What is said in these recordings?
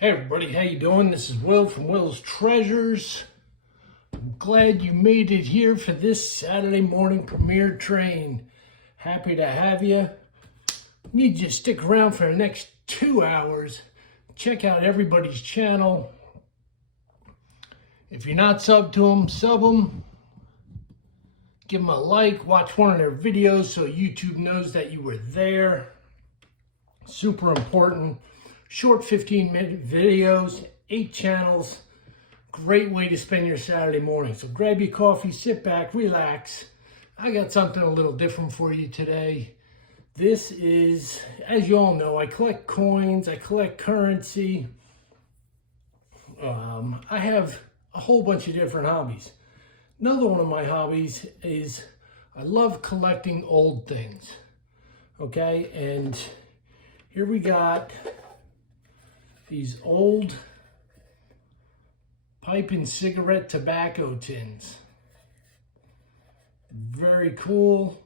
Hey everybody, how you doing? This is Will from Will's Treasures. I'm glad you made it here for this Saturday morning premiere train. Happy to have you. Need you to stick around for the next 2 hours. Check out everybody's channel. If you're not subbed to them, sub them. Give them a like, watch one of their videos so YouTube knows that you were there. Super important. Short 15-minute videos, 8 channels. Great way to spend your Saturday morning. So grab your coffee, sit back, relax. I got something a little different for you today. This is, as you all know, I collect coins, I collect currency. I have a whole bunch of different hobbies. Another one of my hobbies is I love collecting old things. Okay, and here we got these old pipe and cigarette tobacco tins. Very cool.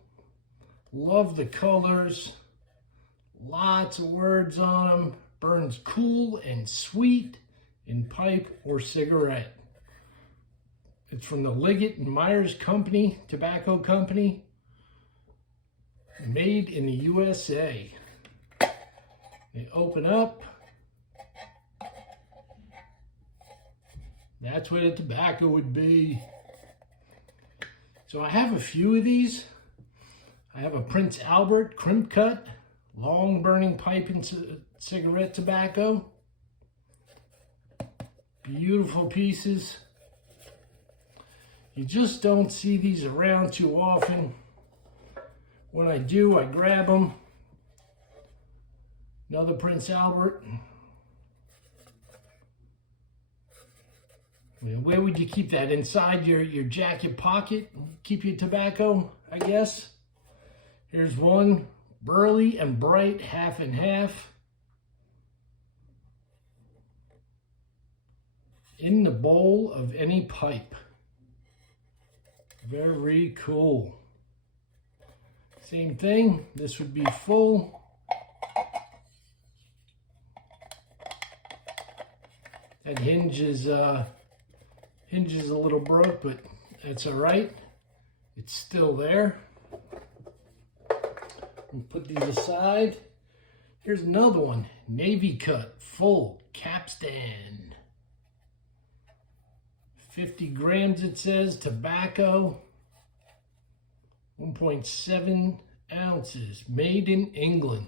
Love the colors. Lots of words on them. Burns cool and sweet in pipe or cigarette. It's from the Liggett and Myers Company, tobacco company. Made in the USA. They open up. That's where the tobacco would be. So I have a few of these. I have a Prince Albert crimp cut, long burning pipe and cigarette tobacco. Beautiful pieces. You just don't see these around too often. When I do, I grab them. Another Prince Albert. Where would you keep that? Inside your jacket pocket? Keep your tobacco, I guess. Here's one, burly and bright, half and half. In the bowl of any pipe. Very cool. Same thing, this would be full. That hinge is a little broke, but that's all right. It's still there. We'll put these aside. Here's another one, navy cut, full capstan. 50 grams it says, tobacco. 1.7 ounces, made in England.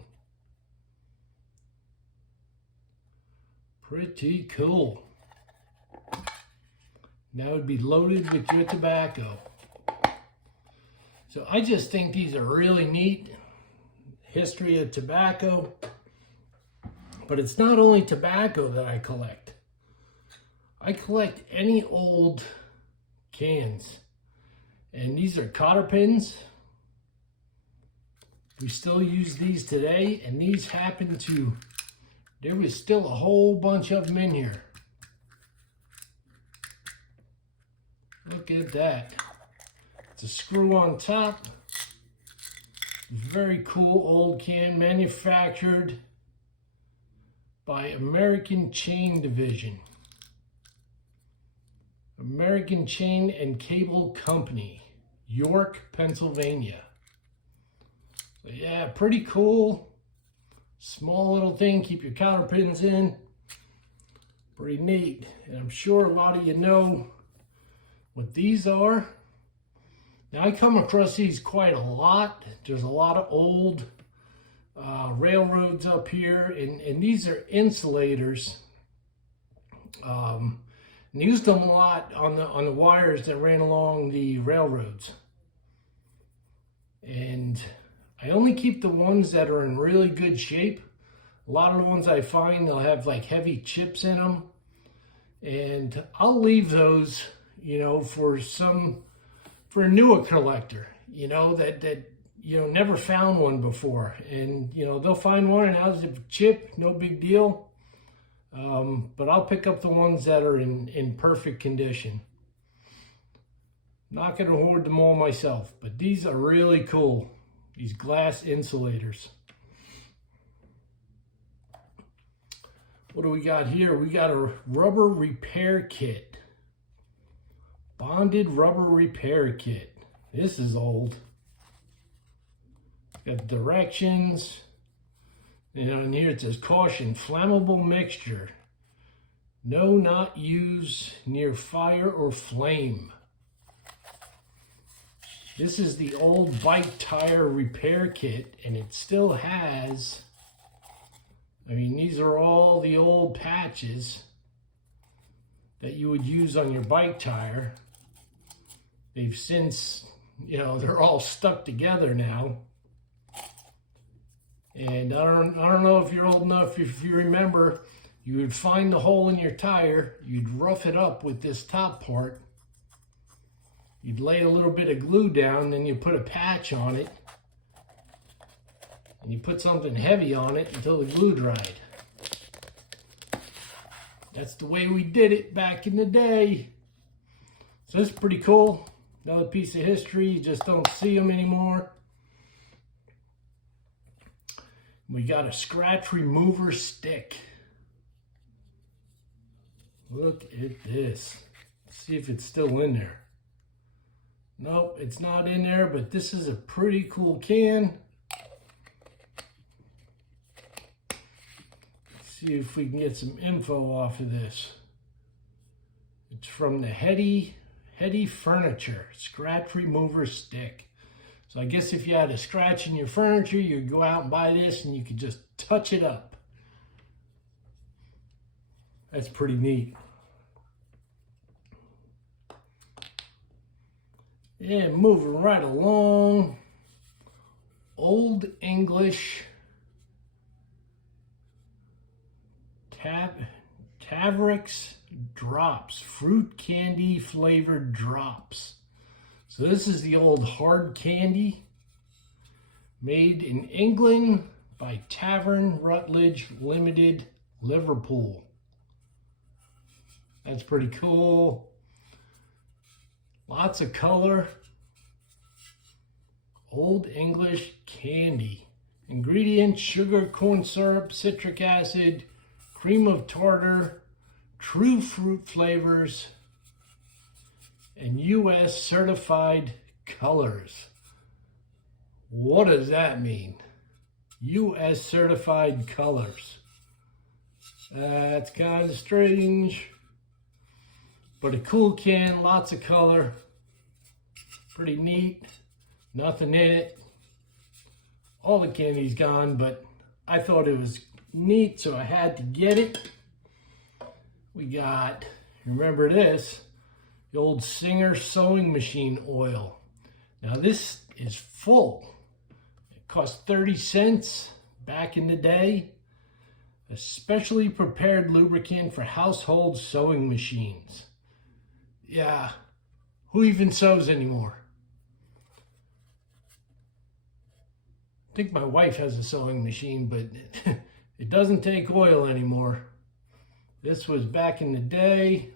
Pretty cool. That would be loaded with your tobacco. So I just think these are really neat. History of tobacco. But it's not only tobacco that I collect. I collect any old cans. And these are cotter pins. We still use these today. And these happen to, there was still a whole bunch of them in here. Look at that. It's a screw on top. Very cool old can, manufactured by American Chain Division. American Chain and Cable Company, York, Pennsylvania. So yeah, pretty cool. Small little thing, keep your cotter pins in. Pretty neat. And I'm sure a lot of you know what these are. Now I come across these quite a lot. There's a lot of old railroads up here, and these are insulators. And used them a lot on the wires that ran along the railroads. And I only keep the ones that are in really good shape. A lot of the ones I find, they'll have like heavy chips in them. And I'll leave those, you know, for a newer collector, you know, that you know, never found one before. And, you know, they'll find one and how's a chip, no big deal. But I'll pick up the ones that are in perfect condition. Not going to hoard them all myself, but these are really cool. These glass insulators. What do we got here? We got a rubber repair kit. Bonded rubber repair kit. This is old. Got directions. And here it says, caution, flammable mixture. No, not use near fire or flame. This is the old bike tire repair kit, and it still has, I mean, these are all the old patches that you would use on your bike tire. They've since, you know, they're all stuck together now. And I don't know if you're old enough, if you remember, you would find the hole in your tire, you'd rough it up with this top part, you'd lay a little bit of glue down, then you put a patch on it, and you put something heavy on it until the glue dried. That's the way we did it back in the day. So it's pretty cool. Another piece of history, you just don't see them anymore. We got a scratch remover stick. Look at this. Let's see if it's still in there. Nope, it's not in there, but this is a pretty cool can. Let's see if we can get some info off of this. It's from the Heady Furniture scratch remover stick. So I guess if you had a scratch in your furniture, you'd go out and buy this and you could just touch it up. That's pretty neat. Yeah, moving right along. Old English Tavrix drops, fruit candy flavored drops. So this is the old hard candy made in England by Tavern Rutledge Limited, Liverpool. That's pretty cool. Lots of color. Old English candy. Ingredients: sugar, corn syrup, citric acid, cream of tartar, true fruit flavors, and US certified colors. What does that mean? US certified colors. That's kind of strange. But a cool can, lots of color. Pretty neat. Nothing in it. All the candy's gone, but I thought it was neat, so I had to get it. We got, remember this, the old Singer sewing machine oil. Now this is full. It cost 30 cents back in the day. A specially prepared lubricant for household sewing machines. Yeah, who even sews anymore? I think my wife has a sewing machine, but it doesn't take oil anymore. This was back in the day.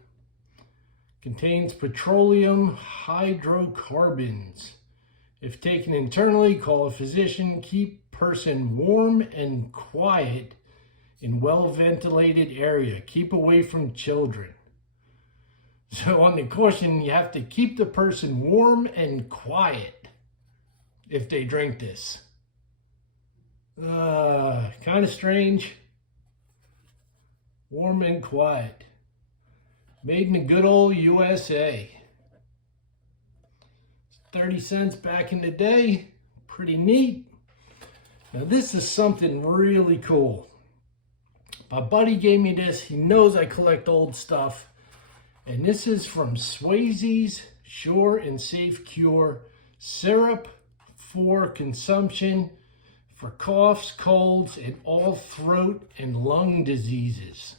Contains petroleum hydrocarbons. If taken internally, call a physician. Keep person warm and quiet in well-ventilated area. Keep away from children. So on the caution, you have to keep the person warm and quiet if they drink this. Kind of strange. Warm and quiet. Made in the good old USA. 30 cents back in the day. Pretty neat. Now this is something really cool. My buddy gave me this. He knows I collect old stuff. And this is from Swayze's Sure and Safe Cure syrup for consumption for coughs, colds, and all throat and lung diseases.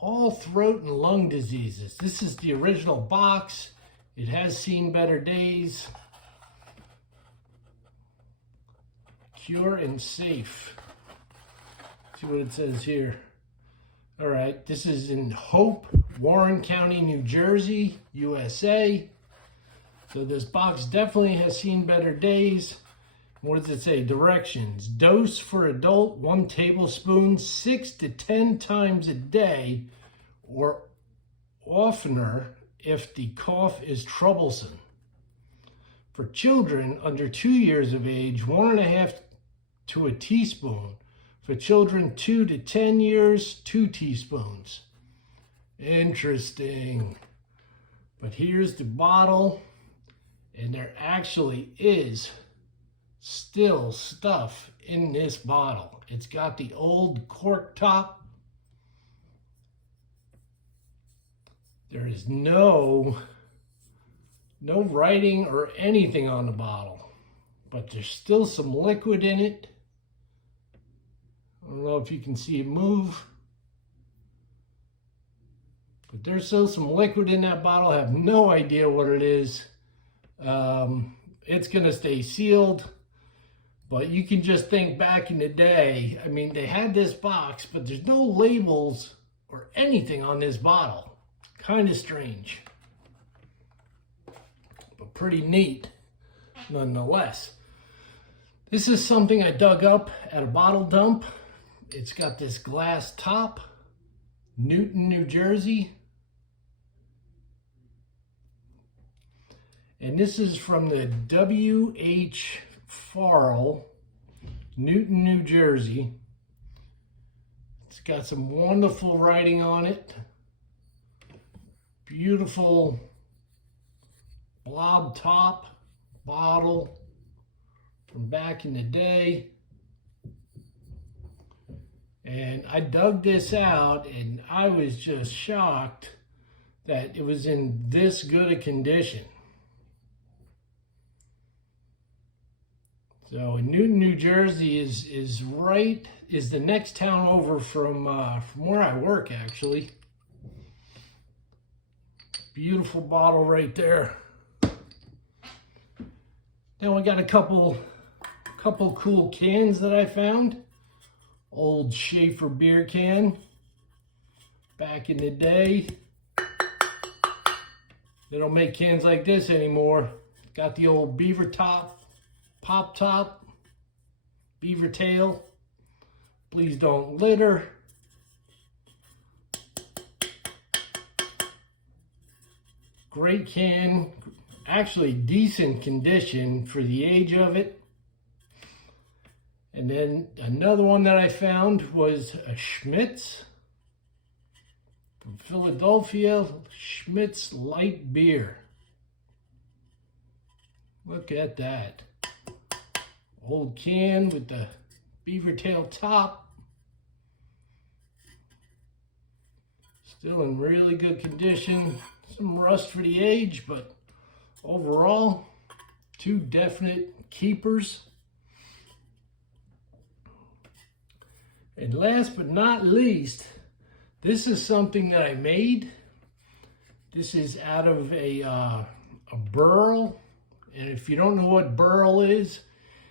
All throat and lung diseases. This is the original box. It has seen better days. Cure and Safe. See what it says here. All right, this is in Hope, Warren County, New Jersey, USA. So this box definitely has seen better days. What does it say? Directions. Dose for adult, 1 tablespoon, 6 to 10 times a day or oftener if the cough is troublesome. For children under 2 years of age, 1.5 to a teaspoon. For children 2 to 10 years, 2 teaspoons. Interesting. But here's the bottle, and there actually is still stuff in this bottle. It's got the old cork top. There is no writing or anything on the bottle, but there's still some liquid in it. I don't know if you can see it move, but there's still some liquid in that bottle. I have no idea what it is. It's gonna stay sealed, but you can just think back in the day. I mean, they had this box, but there's no labels or anything on this bottle. Kind of strange, but pretty neat nonetheless. This is something I dug up at a bottle dump. It's got this glass top, Newton, New Jersey. And this is from the W.H. Farrell, Newton, New Jersey. It's got some wonderful writing on it. Beautiful blob top bottle from back in the day. And I dug this out and I was just shocked that it was in this good a condition. So Newton, New Jersey is the next town over from where I work, actually. Beautiful bottle right there. Then we got a couple cool cans that I found. Old Schaefer beer can. Back in the day. They don't make cans like this anymore. Got the old beaver top, pop top, beaver tail. Please don't litter. Great can. Actually decent condition for the age of it. And then another one that I found was a Schmitz from Philadelphia. Schmitz light beer. Look at that. Old can with the beaver tail top. Still in really good condition. Some rust for the age, but overall, 2 definite keepers. And last but not least, this is something that I made. This is out of a burl. And if you don't know what burl is,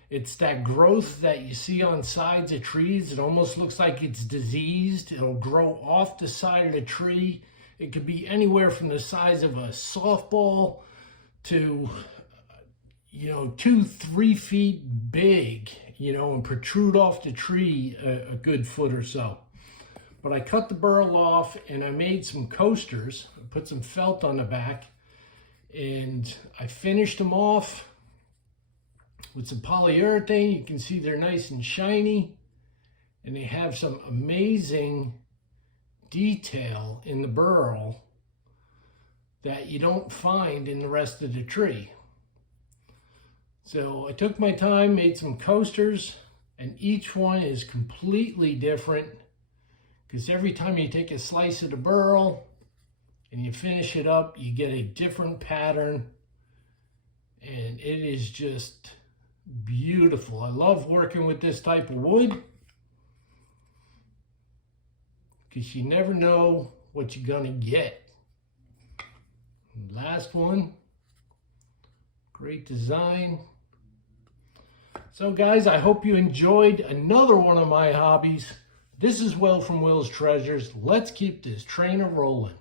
it's that growth that you see on sides of trees. It almost looks like it's diseased. It'll grow off the side of the tree. It could be anywhere from the size of a softball to, 2-3 feet big, and protrude off the tree a good foot or so. But I cut the burl off and I made some coasters. I put some felt on the back and I finished them off with some polyurethane. You can see they're nice and shiny and they have some amazing detail in the burl that you don't find in the rest of the tree. So I took my time, made some coasters, and each one is completely different because every time you take a slice of the burl and you finish it up, you get a different pattern, and it is just beautiful. I love working with this type of wood because you never know what you're gonna get. Last one, great design. So guys, I hope you enjoyed another one of my hobbies. This is Will from Will's Treasures. Let's keep this train a rolling.